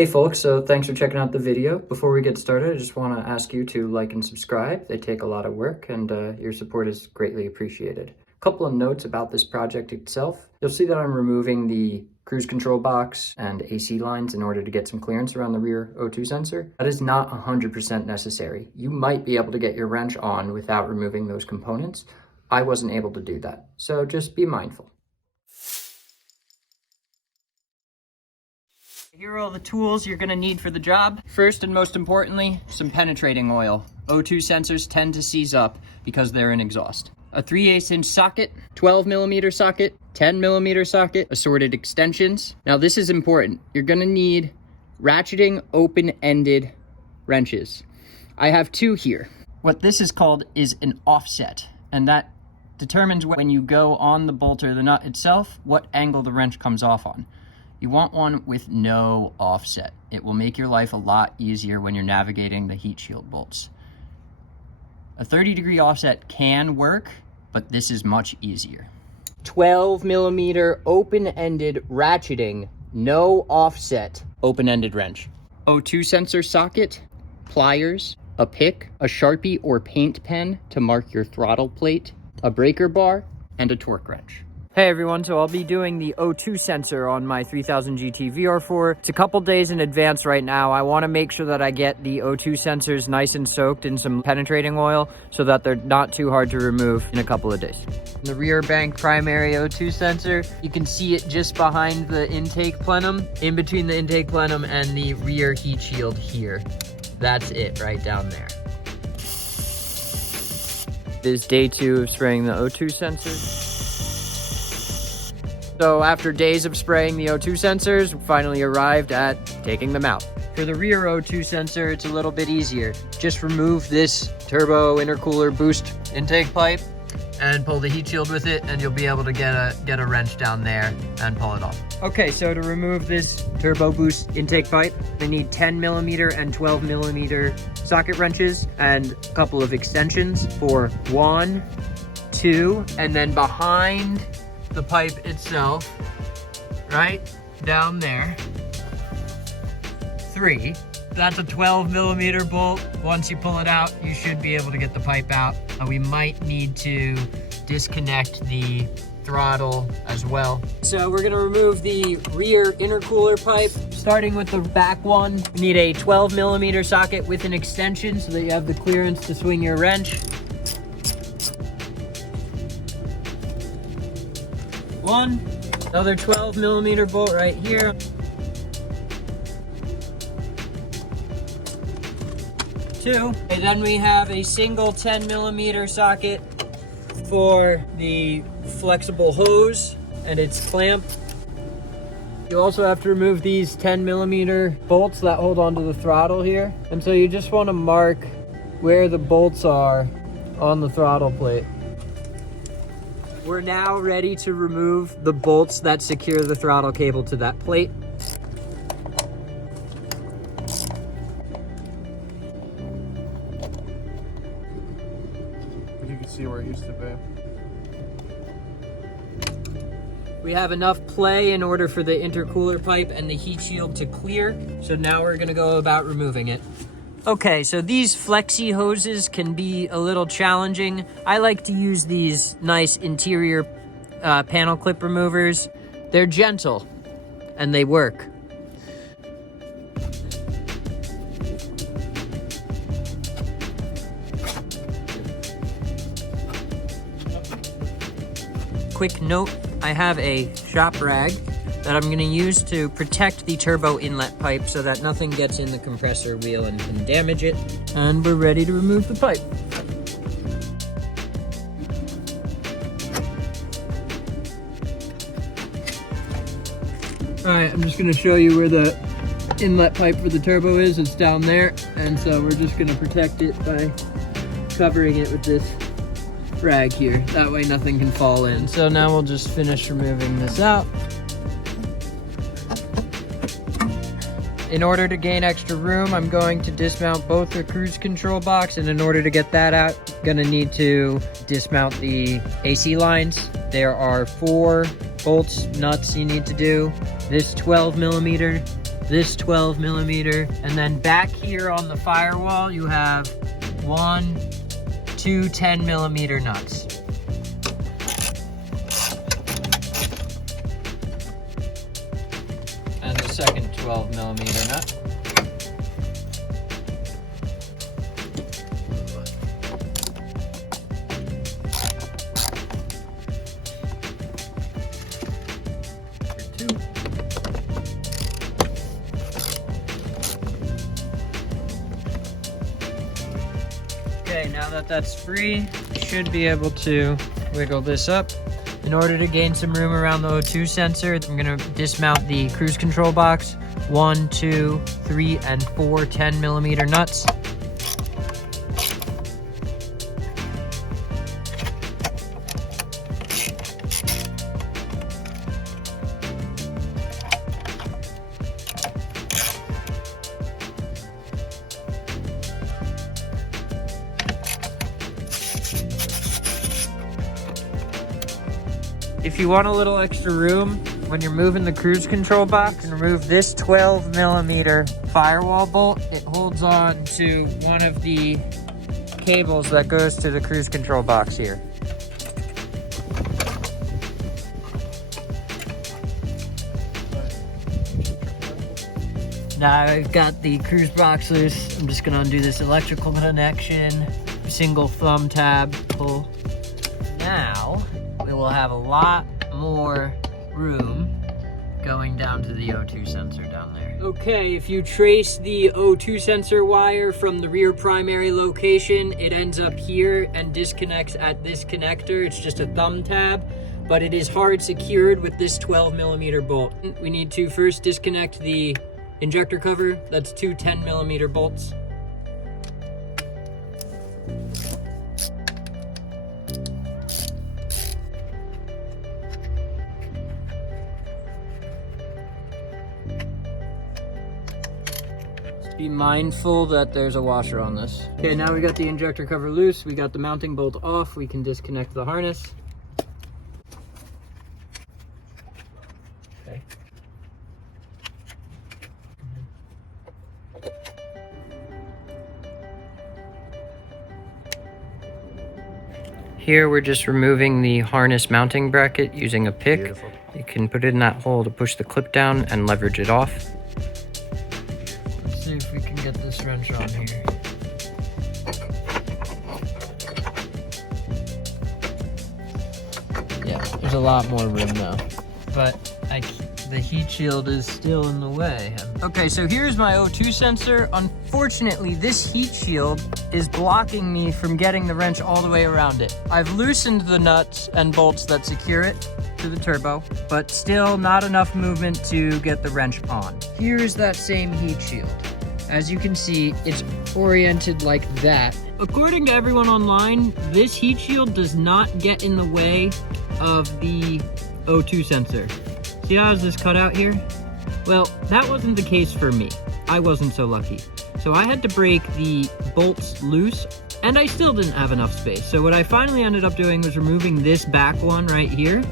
Hey folks, so thanks for checking out the video. Before we get started, I just want to ask you to like and subscribe. They take a lot of work and your support is greatly appreciated. A couple of notes about this project itself. You'll see that I'm removing the cruise control box and AC lines in order to get some clearance around the rear O2 sensor. That is not 100% necessary. You might be able to get your wrench on without removing those components. I wasn't able to do that, so just be mindful. Here are all the tools you're going to need for the job. First and most importantly, some penetrating oil. O2 sensors tend to seize up because they're an exhaust. A 3/8 inch socket, 12mm socket, 10mm socket, assorted extensions. Now this is important. You're going to need ratcheting open ended wrenches. I have two here. What this is called is an offset, and that determines when you go on the bolt or the nut itself, what angle the wrench comes off on. You want one with no offset. It will make your life a lot easier when you're navigating the heat shield bolts. A 30-degree offset can work, but this is much easier. 12mm open-ended ratcheting, no offset open-ended wrench. O2 sensor socket, pliers, a pick, a Sharpie or paint pen to mark your throttle plate, a breaker bar, and a torque wrench. Hey everyone, so I'll be doing the O2 sensor on my 3000 GT Vr4. It's a couple days in advance right now. I want to make sure that I get the O2 sensors nice and soaked in some penetrating oil so that they're not too hard to remove in a couple of days. The rear bank primary O2 sensor, you can see it just behind the intake plenum, in between the intake plenum and the rear heat shield here. That's it right down there. It is day 2 of spraying the O2 sensor. So after days of spraying the O2 sensors, we finally arrived at taking them out. For the rear O2 sensor, it's a little bit easier. Just remove this turbo intercooler boost intake pipe and pull the heat shield with it, and you'll be able to get a wrench down there and pull it off. Okay, so to remove this turbo boost intake pipe, we need 10mm and 12mm socket wrenches and a couple of extensions for 1, 2, and then behind the pipe itself, right down there, 3. That's a 12mm bolt. Once you pull it out, you should be able to get the pipe out. We might need to disconnect the throttle as well. So we're gonna remove the rear intercooler pipe, starting with the back one. We need a 12mm socket with an extension so that you have the clearance to swing your wrench. 1, another 12mm bolt right here. 2, and then we have a single 10mm socket for the flexible hose and its clamp. You also have to remove these 10mm bolts that hold onto the throttle here. And so you just want to mark where the bolts are on the throttle plate. We're now ready to remove the bolts that secure the throttle cable to that plate. You can see where it used to be. We have enough play in order for the intercooler pipe and the heat shield to clear. So now we're gonna go about removing it. Okay, so these flexi hoses can be a little challenging. I like to use these nice interior panel clip removers. They're gentle and they work. Quick note, I have a shop rag that I'm gonna use to protect the turbo inlet pipe so that nothing gets in the compressor wheel and can damage it. And we're ready to remove the pipe. All right, I'm just gonna show you where the inlet pipe for the turbo is. It's down there. And so we're just gonna protect it by covering it with this rag here. That way nothing can fall in. So now we'll just finish removing this out. In order to gain extra room, I'm going to dismount both the cruise control box, and in order to get that out, I'm gonna need to dismount the AC lines. There are 4 bolts, nuts you need to do. This 12mm this 12 millimeter, and then back here on the firewall, you have 2 10 millimeter nuts. And the second 12 millimeter nut. Okay, now that that's free, you should be able to wiggle this up. In order to gain some room around the O2 sensor, I'm gonna dismount the cruise control box. 1, 2, 3, and 4 10 millimeter nuts. If you want a little extra room when you're moving the cruise control box, and remove this 12 millimeter firewall bolt. It holds on to one of the cables that goes to the cruise control box here. Now I've got the cruise box loose. I'm just gonna undo this electrical connection. Single thumb tab pull. Now we will have a lot more room going down to the O2 sensor down there. Okay, if you trace the O2 sensor wire from the rear primary location, it ends up here and disconnects at this connector. It's just a thumb tab, but it is hard secured with this 12 millimeter bolt. We need to first disconnect the injector cover. That's 2 10 millimeter bolts. Be mindful that there's a washer on this. Okay, now we got the injector cover loose. We got the mounting bolt off. We can disconnect the harness. Okay. Here we're just removing the harness mounting bracket using a pick. Beautiful. You can put it in that hole to push the clip down and leverage it off. Let's see if we can get this wrench on here. Yeah, there's a lot more room now, but the heat shield is still in the way. Okay, so here's my O2 sensor. Unfortunately, this heat shield is blocking me from getting the wrench all the way around it. I've loosened the nuts and bolts that secure it to the turbo, but still not enough movement to get the wrench on. Here's that same heat shield. As you can see, it's oriented like that. According to everyone online, this heat shield does not get in the way of the O2 sensor. See how this cut out here? Well, that wasn't the case for me. I wasn't so lucky. So I had to break the bolts loose, and I still didn't have enough space. So what I finally ended up doing was removing this back one right here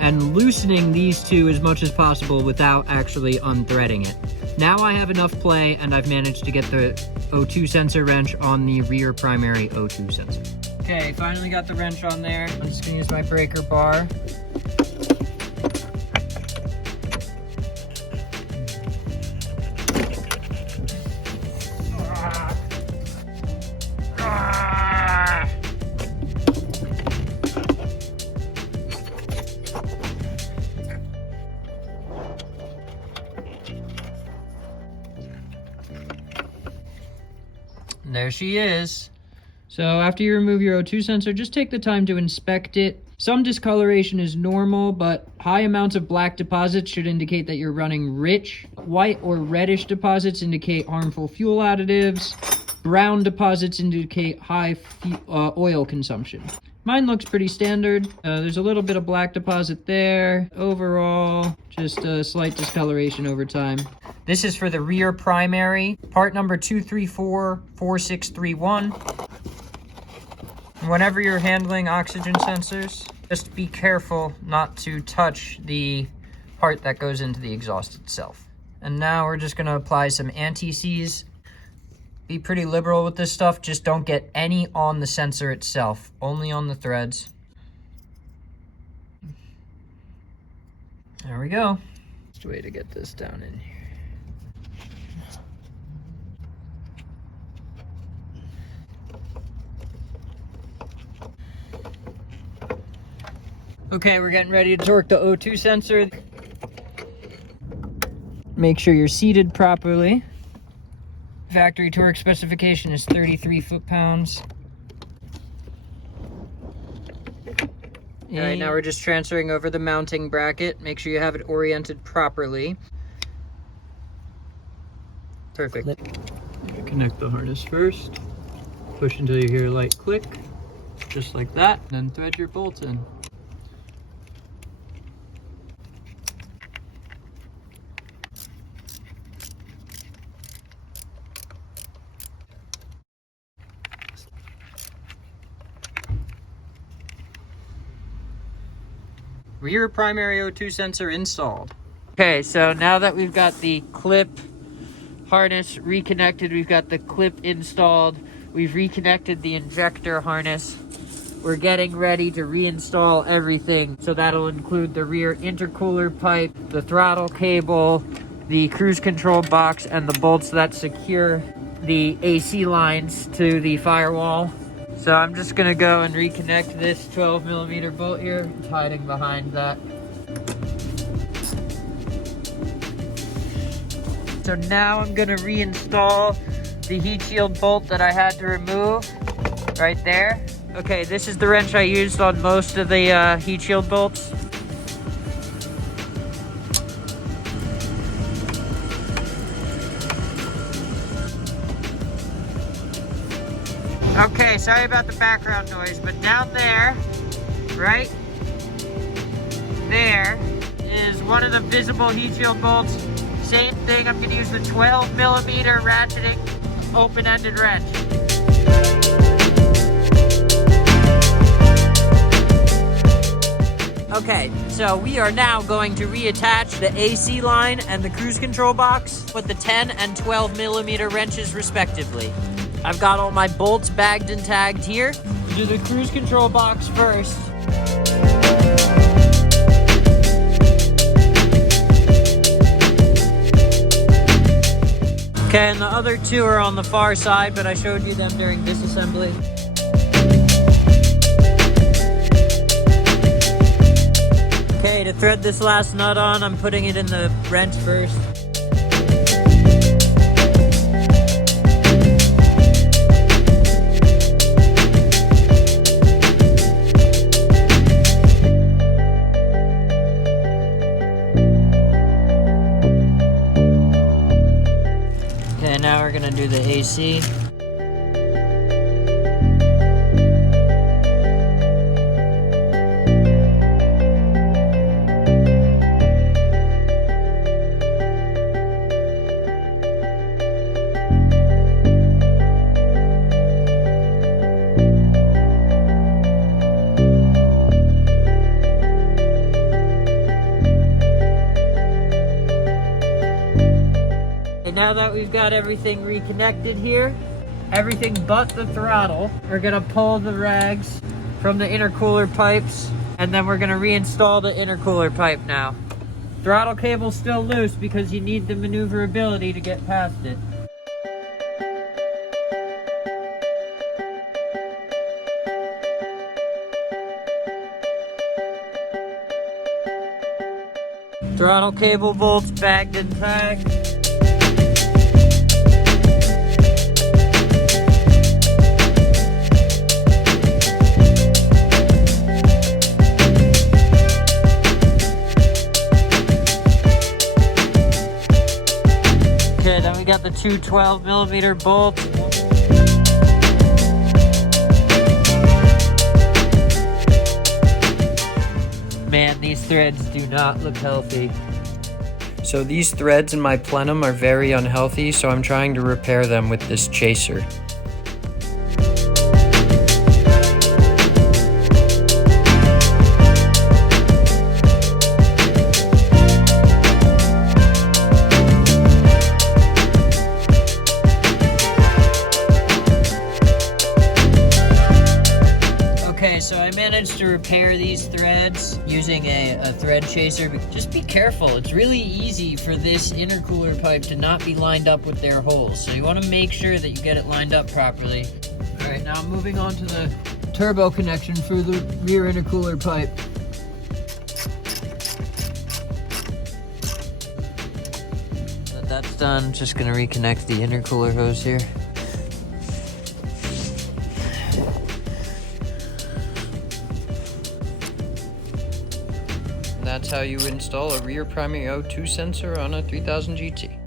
and loosening these two as much as possible without actually unthreading it. Now I have enough play, and I've managed to get the O2 sensor wrench on the rear primary O2 sensor. Okay, finally got the wrench on there. I'm just gonna use my breaker bar. There she is. So after you remove your O2 sensor, just take the time to inspect it. Some discoloration is normal, but high amounts of black deposits should indicate that you're running rich. White or reddish deposits indicate harmful fuel additives. Brown deposits indicate high oil consumption. Mine looks pretty standard. There's a little bit of black deposit there. Overall, just a slight discoloration over time. This is for the rear primary, part number 2344631. Whenever you're handling oxygen sensors, just be careful not to touch the part that goes into the exhaust itself. And now we're just gonna apply some anti-seize. Be pretty liberal with this stuff. Just don't get any on the sensor itself, only on the threads. There we go. Just a way to get this down in here. Okay, we're getting ready to torque the O2 sensor. Make sure you're seated properly. Factory torque specification is 33 foot-pounds. All right, now we're just transferring over the mounting bracket. Make sure you have it oriented properly. Perfect. Connect the harness first. Push until you hear a light click, just like that. Then thread your bolts in. Rear primary O2 sensor installed. Okay, so now that we've got the clip harness reconnected, we've got the clip installed, we've reconnected the injector harness, we're getting ready to reinstall everything. So that'll include the rear intercooler pipe, the throttle cable, the cruise control box, and the bolts that secure the AC lines to the firewall. So I'm just gonna go and reconnect this 12mm bolt here. It's hiding behind that. So now I'm gonna reinstall the heat shield bolt that I had to remove right there. Okay, this is the wrench I used on most of the heat shield bolts. Okay, sorry about the background noise, but down there, right there, is one of the visible heat shield bolts. Same thing, I'm gonna use the 12mm ratcheting open ended wrench. Okay, so we are now going to reattach the AC line and the cruise control box with the 10 and 12mm wrenches respectively. I've got all my bolts bagged and tagged here. Do the cruise control box first. Okay, and the other two are on the far side, but I showed you them during disassembly. Okay, to thread this last nut on, I'm putting it in the wrench first. Now we're gonna do the AC. Now that we've got everything reconnected here, everything but the throttle, we're gonna pull the rags from the intercooler pipes, and then we're gonna reinstall the intercooler pipe now. Throttle cable's still loose because you need the maneuverability to get past it. Throttle cable bolts bagged and tagged. Okay, then we got the two 12mm bolts. Man, these threads do not look healthy. So these threads in my plenum are very unhealthy, so I'm trying to repair them with this chaser. managed to repair these threads using a thread chaser. Just be careful. It's really easy for this intercooler pipe to not be lined up with their holes. So you want to make sure that you get it lined up properly. All right, now I'm moving on to the turbo connection for the rear intercooler pipe. Now that that's done, just gonna reconnect the intercooler hose here. That's how you install a rear primary O2 sensor on a 3000 GT.